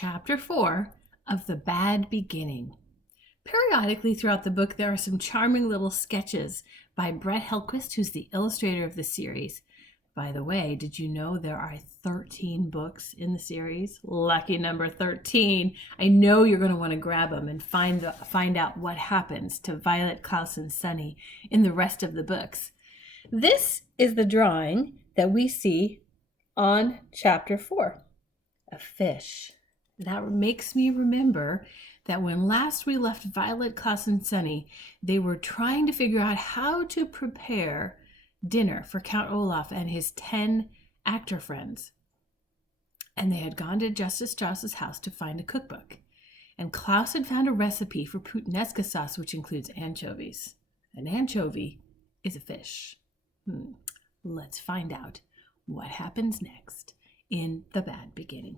Chapter 4 of The Bad Beginning. Periodically throughout the book, there are some charming little sketches by Brett Hellquist, who's the illustrator of the series. By the way, did you know there are 13 books in the series? Lucky number 13. I know you're going to want to grab them and find out what happens to Violet, Klaus, and Sunny in the rest of the books. This is the drawing that we see on Chapter 4. A fish. That makes me remember that when last we left Violet, Klaus, and Sunny, they were trying to figure out how to prepare dinner for Count Olaf and his 10 actor friends. And they had gone to Justice Strauss's house to find a cookbook. And Klaus had found a recipe for puttanesca sauce, which includes anchovies. An anchovy is a fish. Let's find out what happens next in The Bad Beginning.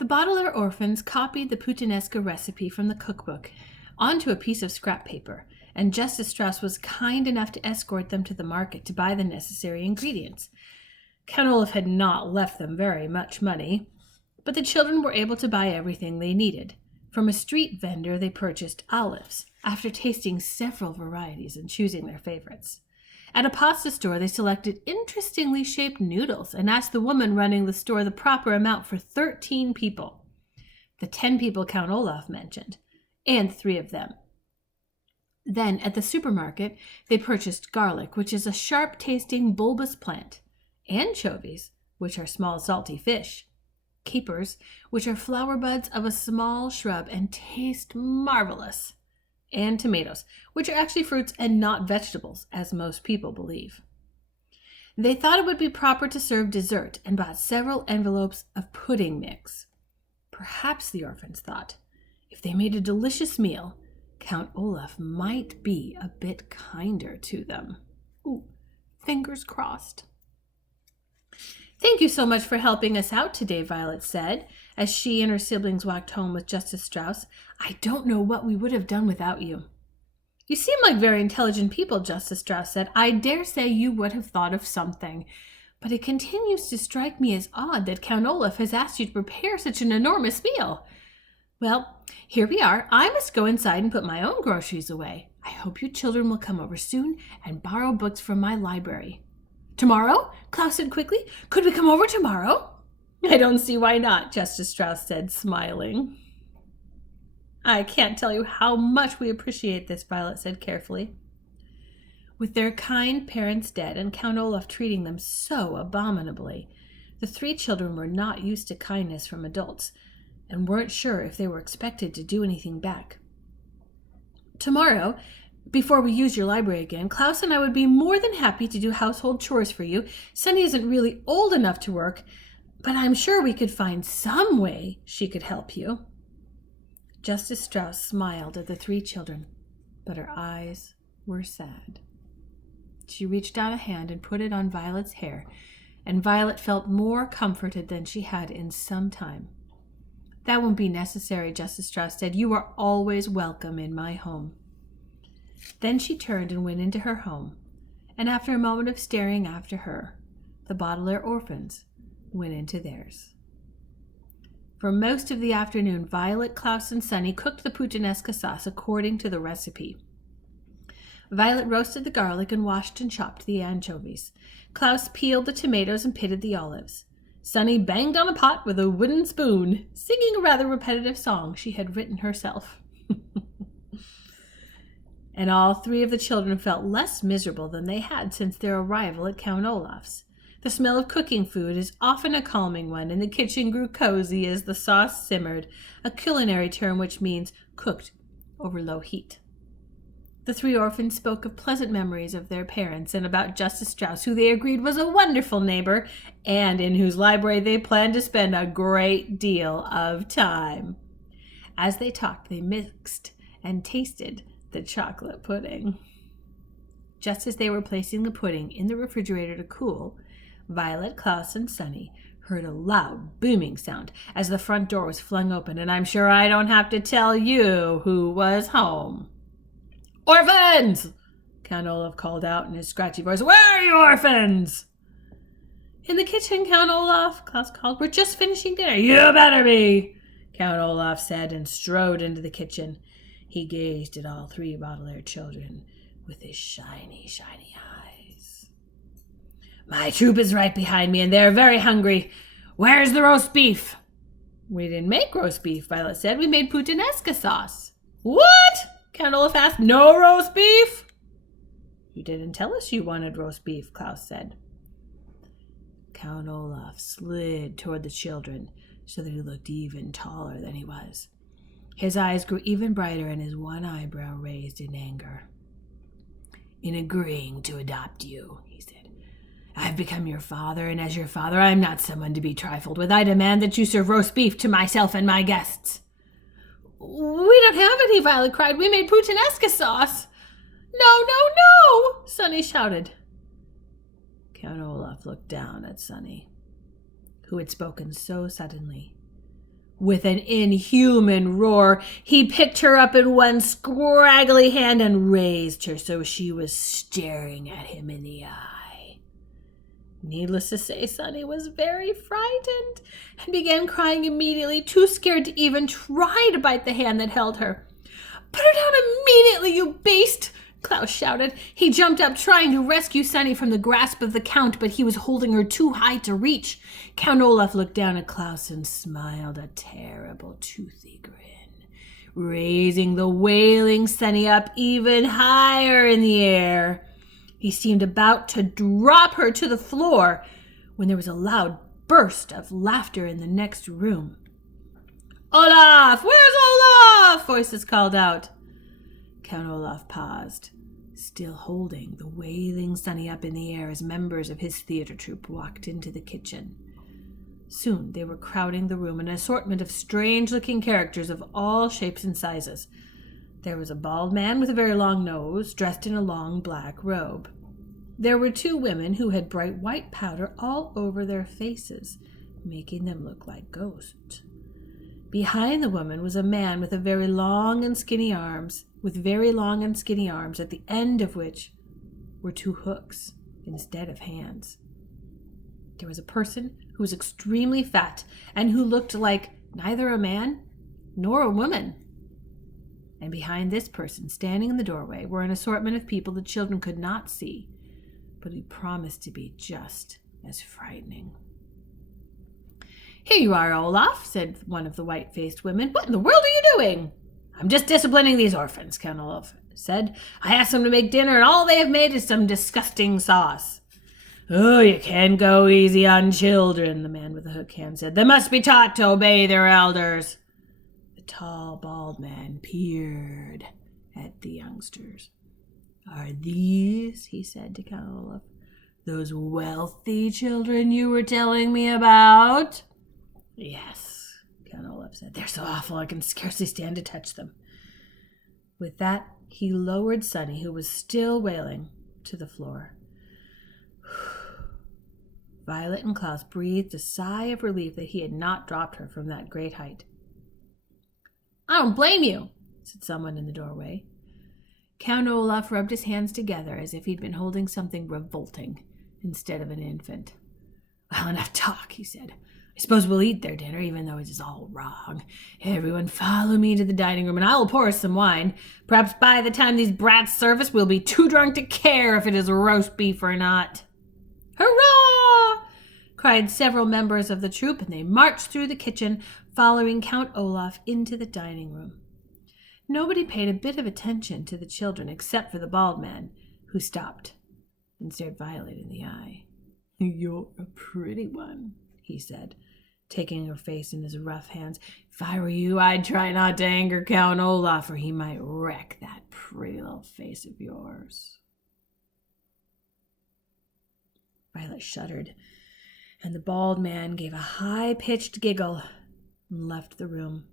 The Bottler orphans copied the puttanesca recipe from the cookbook onto a piece of scrap paper, and Justice Strauss was kind enough to escort them to the market to buy the necessary ingredients. Count Olaf had not left them very much money, but the children were able to buy everything they needed. From a street vendor, they purchased olives, after tasting several varieties and choosing their favorites. At a pasta store, they selected interestingly shaped noodles and asked the woman running the store the proper amount for 13 people. The 10 people Count Olaf mentioned, and 3 of them. Then, at the supermarket, they purchased garlic, which is a sharp-tasting bulbous plant, anchovies, which are small salty fish, capers, which are flower buds of a small shrub and taste marvelous, and tomatoes, which are actually fruits and not vegetables, as most people believe. They thought it would be proper to serve dessert and bought several envelopes of pudding mix. Perhaps, the orphans thought, if they made a delicious meal, Count Olaf might be a bit kinder to them. Ooh, fingers crossed. "Thank you so much for helping us out today," Violet said, as she and her siblings walked home with Justice Strauss. "I don't know what we would have done without you." "You seem like very intelligent people," Justice Strauss said. "I dare say you would have thought of something. But it continues to strike me as odd that Count Olaf has asked you to prepare such an enormous meal. Well, here we are. I must go inside and put my own groceries away. I hope you children will come over soon and borrow books from my library." "Tomorrow?" Klaus said quickly. "Could we come over tomorrow?" "I don't see why not," Justice Strauss said, smiling. "I can't tell you how much we appreciate this," Violet said carefully. With their kind parents dead and Count Olaf treating them so abominably, the 3 children were not used to kindness from adults and weren't sure if they were expected to do anything back. "Tomorrow, before we use your library again, Klaus and I would be more than happy to do household chores for you. Sunny isn't really old enough to work, but I'm sure we could find some way she could help you." Justice Strauss smiled at the 3 children, but her eyes were sad. She reached out a hand and put it on Violet's hair, and Violet felt more comforted than she had in some time. "That won't be necessary," Justice Strauss said. "You are always welcome in my home." Then she turned and went into her home, and after a moment of staring after her, the Bottler orphans went into theirs. For most of the afternoon, Violet, Klaus, and Sunny cooked the puttanesca sauce according to the recipe. Violet roasted the garlic and washed and chopped the anchovies. Klaus peeled the tomatoes and pitted the olives. Sunny banged on a pot with a wooden spoon, singing a rather repetitive song she had written herself. And all 3 of the children felt less miserable than they had since their arrival at Count Olaf's. The smell of cooking food is often a calming one, and the kitchen grew cozy as the sauce simmered, a culinary term which means cooked over low heat. The 3 orphans spoke of pleasant memories of their parents and about Justice Strauss, who they agreed was a wonderful neighbor and in whose library they planned to spend a great deal of time. As they talked, they mixed and tasted the chocolate pudding. Just as they were placing the pudding in the refrigerator to cool, Violet, Klaus, and Sunny heard a loud booming sound as the front door was flung open, and I'm sure I don't have to tell you who was home. "Orphans!" Count Olaf called out in his scratchy voice. "Where are you orphans?" In the kitchen, Count Olaf, Klaus called. We're just finishing dinner. You better be, Count Olaf said, and strode into the kitchen. He gazed at all three Baudelaire children with his shiny, shiny eyes. My troop is right behind me, and they're very hungry. Where's the roast beef? We didn't make roast beef, Violet said. We made puttanesca sauce. What? Count Olaf asked. No roast beef? You didn't tell us you wanted roast beef, Klaus said. Count Olaf slid toward the children so that he looked even taller than he was. His eyes grew even brighter and his one eyebrow raised in anger. In agreeing to adopt you, he said, I've become your father, and as your father, I'm not someone to be trifled with. I demand that you serve roast beef to myself and my guests. We don't have any, Violet cried. We made puttanesca sauce. No, no, no, Sonny shouted. Count Olaf looked down at Sonny, who had spoken so suddenly. With an inhuman roar, he picked her up in one scraggly hand and raised her so she was staring at him in the eye. Needless to say, Sonny was very frightened and began crying immediately, too scared to even try to bite the hand that held her. Put her down immediately, you beast! Klaus shouted. He jumped up, trying to rescue Sonny from the grasp of the Count, but he was holding her too high to reach. Count Olaf looked down at Klaus and smiled a terrible, toothy grin, raising the wailing Sonny up even higher in the air. He seemed about to drop her to the floor when there was a loud burst of laughter in the next room. Olaf! Where's Olaf? Voices called out. Count Olaf paused, still holding the wailing Sonny up in the air as members of his theater troupe walked into the kitchen. Soon they were crowding the room, an assortment of strange-looking characters of all shapes and sizes. There was a bald man with a very long nose, dressed in a long black robe. There were two women who had bright white powder all over their faces, making them look like ghosts. Behind the woman was a man with very long and skinny arms, at the end of which were two hooks instead of hands. There was a person who was extremely fat and who looked like neither a man nor a woman. And behind this person, standing in the doorway, were an assortment of people the children could not see, but who promised to be just as frightening. Here you are, Olaf, said one of the white-faced women. What in the world are you doing? I'm just disciplining these orphans, Count Olaf said. I asked them to make dinner, and all they have made is some disgusting sauce. Oh, you can't go easy on children, the man with the hook hand said. They must be taught to obey their elders. The tall, bald man peered at the youngsters. Are these, he said to Count Olaf, those wealthy children you were telling me about? Yes, Count Olaf said. They're so awful I can scarcely stand to touch them. With that, he lowered Sonny, who was still wailing, to the floor. Violet and Klaus breathed a sigh of relief that he had not dropped her from that great height. I don't blame you, said someone in the doorway. Count Olaf rubbed his hands together as if he'd been holding something revolting instead of an infant. Well, enough talk, he said. I suppose we'll eat their dinner, even though it is all wrong. Everyone follow me to the dining room, and I will pour us some wine. Perhaps by the time these brats serve us, we'll be too drunk to care if it is roast beef or not. Hurrah! Cried several members of the troupe, and they marched through the kitchen, following Count Olaf into the dining room. Nobody paid a bit of attention to the children except for the bald man, who stopped and stared Violet in the eye. You're a pretty one, he said, taking her face in his rough hands. If I were you, I'd try not to anger Count Olaf, or he might wreck that pretty little face of yours. Violet shuddered, and the bald man gave a high-pitched giggle and left the room.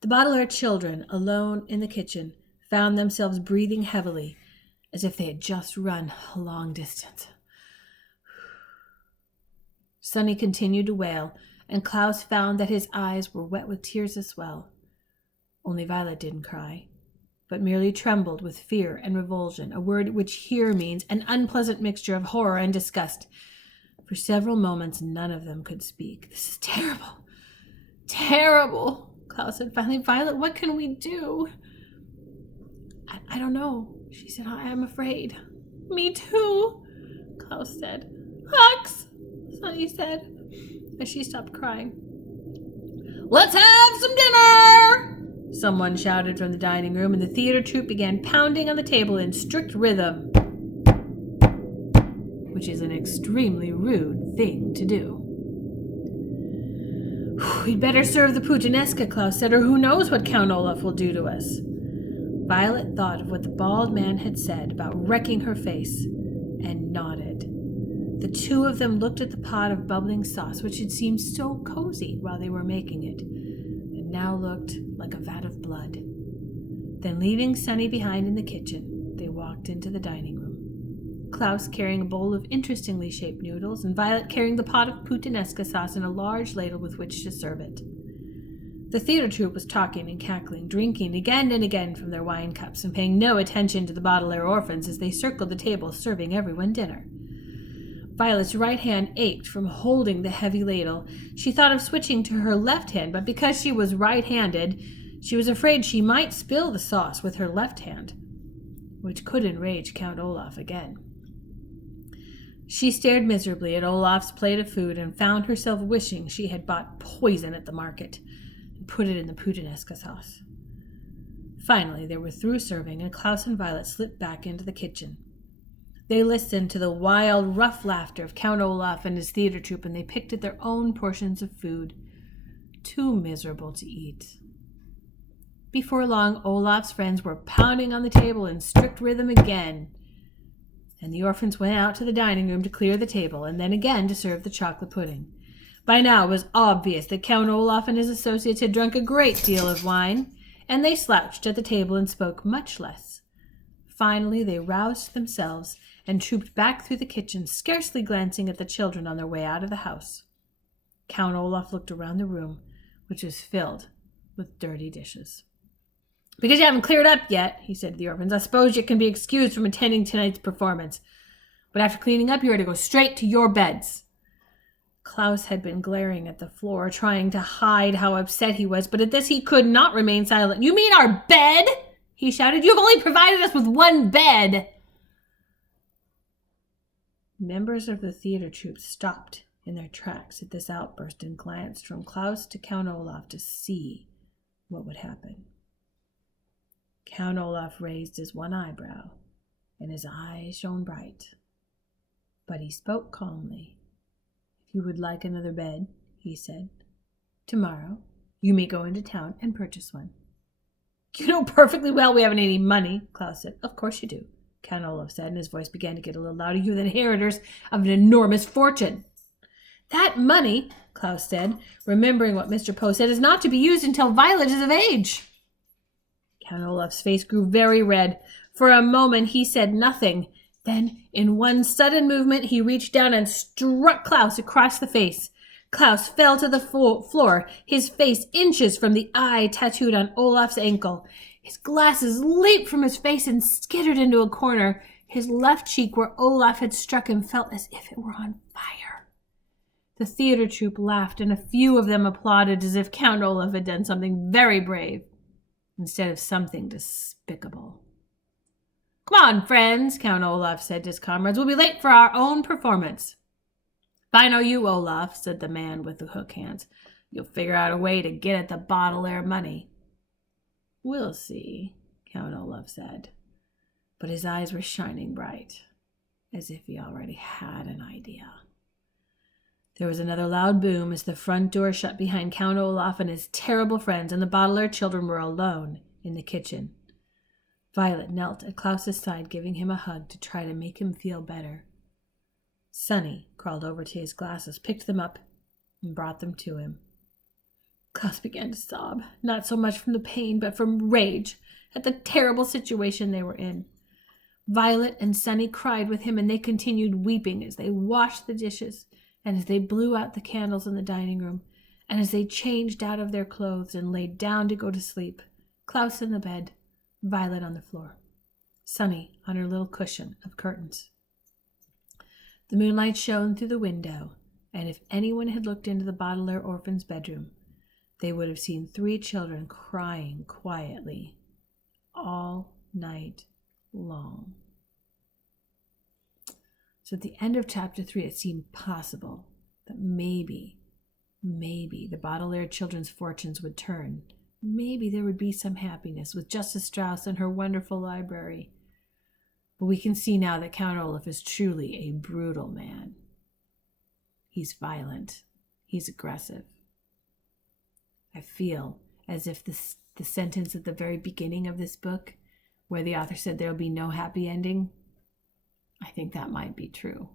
The Baudelaire children, alone in the kitchen, found themselves breathing heavily, as if they had just run a long distance. Sonny continued to wail, and Klaus found that his eyes were wet with tears as well. Only Violet didn't cry, but merely trembled with fear and revulsion, a word which here means an unpleasant mixture of horror and disgust. For several moments, none of them could speak. This is terrible. Terrible, Klaus said finally. Violet, what can we do? I don't know, she said. I am afraid. Me too, Klaus said. Hux, Sunny said, as she stopped crying. Let's have some dinner! Someone shouted from the dining room, and the theater troupe began pounding on the table in strict rhythm, which is an extremely rude thing to do. We'd better serve the puttanesca, Klaus said, or who knows what Count Olaf will do to us. Violet thought of what the bald man had said about wrecking her face and nodded. The two of them looked at the pot of bubbling sauce, which had seemed so cozy while they were making it, and now looked like a vat of blood. Then, leaving Sunny behind in the kitchen, they walked into the dining room. Klaus carrying a bowl of interestingly shaped noodles, and Violet carrying the pot of puttanesca sauce in a large ladle with which to serve it. The theater troupe was talking and cackling, drinking again and again from their wine cups, and paying no attention to the Baudelaire orphans as they circled the table, serving everyone dinner. Violet's right hand ached from holding the heavy ladle. She thought of switching to her left hand, but because she was right-handed, she was afraid she might spill the sauce with her left hand, which could enrage Count Olaf again. She stared miserably at Olaf's plate of food and found herself wishing she had bought poison at the market and put it in the puttanesca sauce. Finally, they were through serving, and Klaus and Violet slipped back into the kitchen. They listened to the wild, rough laughter of Count Olaf and his theater troupe, and they picked at their own portions of food, too miserable to eat. Before long, Olaf's friends were pounding on the table in strict rhythm again, and the orphans went out to the dining room to clear the table, and then again to serve the chocolate pudding. By now it was obvious that Count Olaf and his associates had drunk a great deal of wine, and they slouched at the table and spoke much less. Finally, they roused themselves and trooped back through the kitchen, scarcely glancing at the children on their way out of the house. Count Olaf looked around the room, which was filled with dirty dishes. Because you haven't cleared up yet, he said to the orphans, I suppose you can be excused from attending tonight's performance. But after cleaning up, you are to go straight to your beds. Klaus had been glaring at the floor, trying to hide how upset he was, but at this he could not remain silent. You mean our bed? He shouted. You have only provided us with one bed. Members of the theater troupe stopped in their tracks at this outburst and glanced from Klaus to Count Olaf to see what would happen. Count Olaf raised his one eyebrow, and his eyes shone bright. But he spoke calmly. If you would like another bed, he said, tomorrow you may go into town and purchase one. You know perfectly well we haven't any money, Klaus said. Of course you do, Count Olaf said, and his voice began to get a little louder. You're the inheritors of an enormous fortune. That money, Klaus said, remembering what Mr. Poe said, is not to be used until Violet is of age. Count Olaf's face grew very red. For a moment he said nothing. Then, in one sudden movement, he reached down and struck Klaus across the face. Klaus fell to the floor, his face inches from the eye tattooed on Olaf's ankle. His glasses leaped from his face and skittered into a corner. His left cheek, where Olaf had struck him, felt as if it were on fire. The theater troupe laughed, and a few of them applauded as if Count Olaf had done something very brave instead of something despicable. Come on, friends, Count Olaf said to his comrades. We'll be late for our own performance. If I know you, Olaf, said the man with the hook hands, you'll figure out a way to get at the Baudelaire money. We'll see, Count Olaf said, but his eyes were shining bright, as if he already had an idea. There was another loud boom as the front door shut behind Count Olaf and his terrible friends, and the Baudelaire children were alone in the kitchen. Violet knelt at Klaus's side, giving him a hug to try to make him feel better. Sunny crawled over to his glasses, picked them up, and brought them to him. Klaus began to sob, not so much from the pain, but from rage at the terrible situation they were in. Violet and Sunny cried with him, and they continued weeping as they washed the dishes, and as they blew out the candles in the dining room, and as they changed out of their clothes and laid down to go to sleep, Klaus in the bed, Violet on the floor, Sunny on her little cushion of curtains. The moonlight shone through the window, and if anyone had looked into the Boteler orphan's bedroom, they would have seen 3 children crying quietly all night long. So at the end of chapter 3, it seemed possible that maybe the Baudelaire children's fortunes would turn. Maybe there would be some happiness with Justice Strauss and her wonderful library. But we can see now that Count Olaf is truly a brutal man. He's violent. He's aggressive. I feel as if the sentence at the very beginning of this book, where the author said there'll be no happy ending, I think that might be true.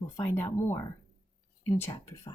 We'll find out more in chapter 5.